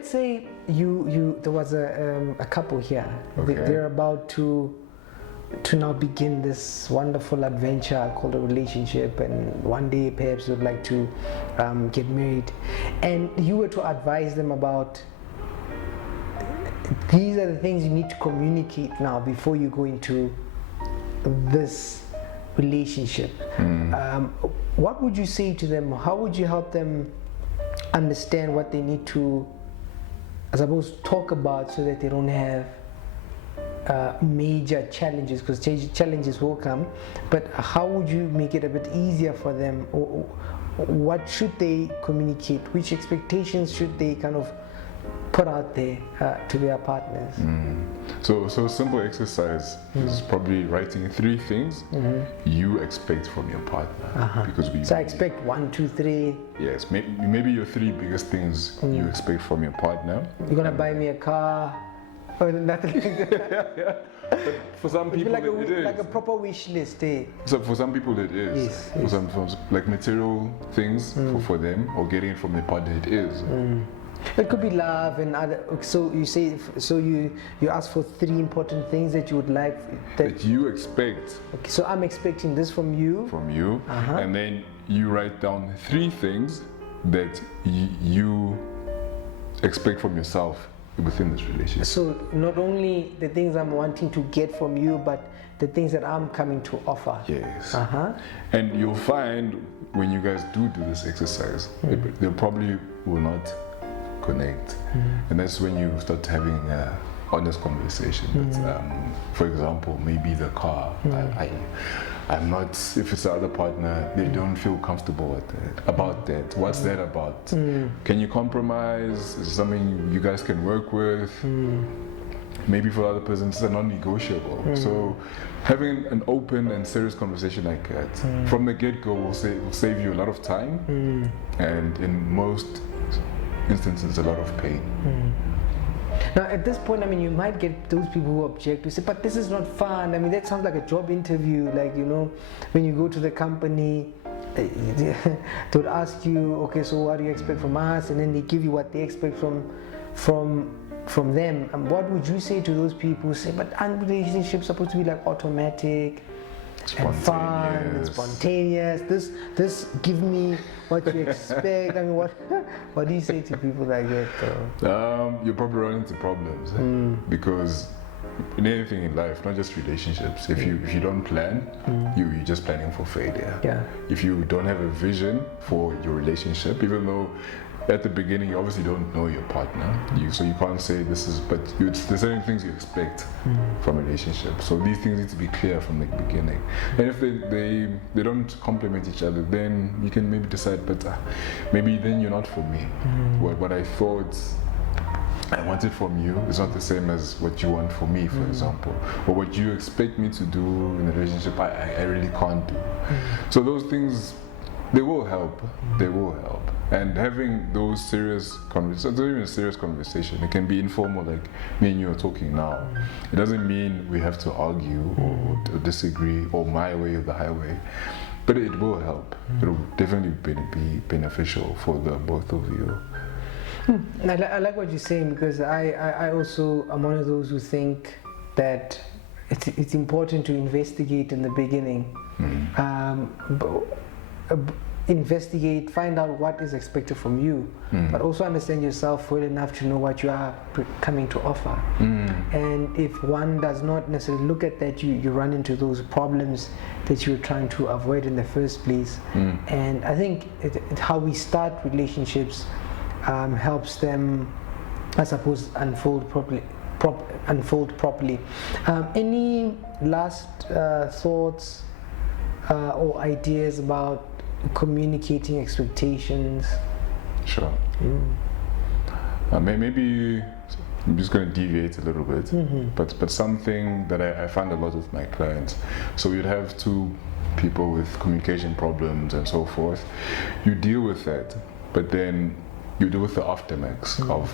let's say there was a couple here. Okay. They're about to now begin this wonderful adventure called a relationship, and one day perhaps would like to get married, and you were to advise them about these are the things you need to communicate now before you go into this relationship. What would you say to them? How would you help them understand what they need to, I suppose, talk about so that they don't have major challenges? Because challenges will come, but how would you make it a bit easier for them? Or what should they communicate? Which expectations should they kind of put out there to their partners? So a simple exercise is probably writing 3 things you expect from your partner. Because so I expect 1, 2, 3. Yes, maybe your 3 biggest things you expect from your partner. You're gonna buy me a car, or nothing like that. But for some people like it is. like a proper wish list, eh? So for some people it is. Yes, For some like material things for them, or getting it from their partner, it is. It could be love and other. So you say, so you ask for 3 important things that you would like That you expect Okay, so I'm expecting this from you. and then you write down 3 things that you expect from yourself within this relationship. So not only the things I'm wanting to get from you, but the things that I'm coming to offer. Yes. And you'll find when you guys do this exercise, they probably will not connect, and that's when you start having a honest conversation. For example, maybe the car. I'm not. If it's the other partner, they don't feel comfortable about that. What's that about? Can you compromise? Is it something you guys can work with? Maybe for the other person, it's a non-negotiable. So having an open and serious conversation like that from the get-go will save you a lot of time, and in most instances a lot of pain. Now at this point, I mean, you might get those people who object, to say, but this is not fun. I mean, that sounds like a job interview. Like, you know, when you go to the company, they would ask you, okay, so what do you expect from us? And then they give you what they expect from them. And what would you say to those people who say, but aren't relationships supposed to be like automatic and fun and spontaneous? This give me what you expect. I mean, what do you say to people like that though? You probably run into problems because in anything in life, not just relationships, if you don't plan, you're just planning for failure. If you don't have a vision for your relationship, even though at the beginning you obviously don't know your partner, so you can't say this is, but there's certain things you expect from a relationship. So these things need to be clear from the beginning. And if they don't complement each other, then you can maybe decide, but maybe then you're not for me. What I thought I wanted from you is not the same as what you want from me, for example, or what you expect me to do in a relationship I really can't do. So those things, they will help. They will help. And having those serious conversations, not even a serious conversation, it can be informal, like me and you are talking now. It doesn't mean we have to argue or disagree, or my way or the highway, but it will help. It will definitely be beneficial for the both of you. I like what you're saying, because I also am one of those who think that it's important to investigate in the beginning. Investigate, find out what is expected from you, but also understand yourself well enough to know what you are coming to offer. And if one does not necessarily look at that, you run into those problems that you're trying to avoid in the first place. And I think how we start relationships helps them, I suppose, unfold properly. Any last thoughts or ideas about communicating expectations? Sure. Maybe I'm just going to deviate a little bit, but something that I find a lot with my clients. So you'd have 2 people with communication problems and so forth. You deal with that, but then you deal with the aftermaths of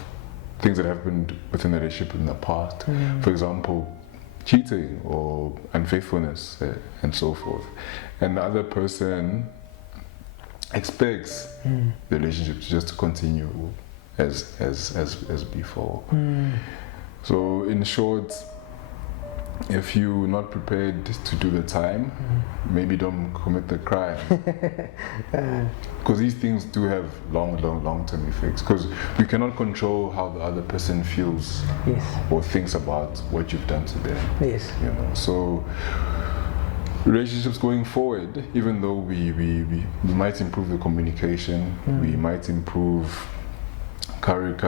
things that happened within the relationship in the past. For example, cheating or unfaithfulness and so forth. And the other person expects the relationship to just continue as before. So in short, if you're not prepared to do the time, maybe don't commit the crime. Because these things do have long-term effects. Because we cannot control how the other person feels or thinks about what you've done to them. Yes. You know. So relationships going forward, even though we might improve the communication, we might improve current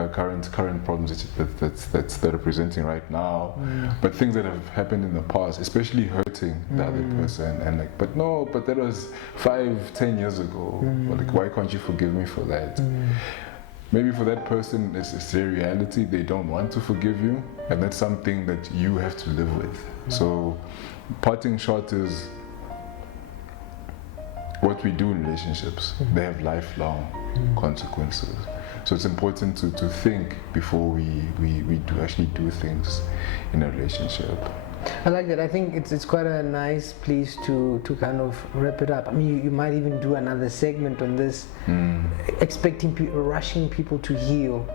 problems that are presenting right now, but things that have happened in the past, especially hurting the other person, and like, but that was 5-10 years ago. Or like, why can't you forgive me for that? Maybe for that person, it's their reality. They don't want to forgive you, and that's something that you have to live with. So, parting shot is what we do in relationships. They have lifelong consequences. So it's important to think before we actually do things in a relationship. I like that. I think it's quite a nice place to kind of wrap it up. I mean, you might even do another segment on this, expecting people, rushing people to heal.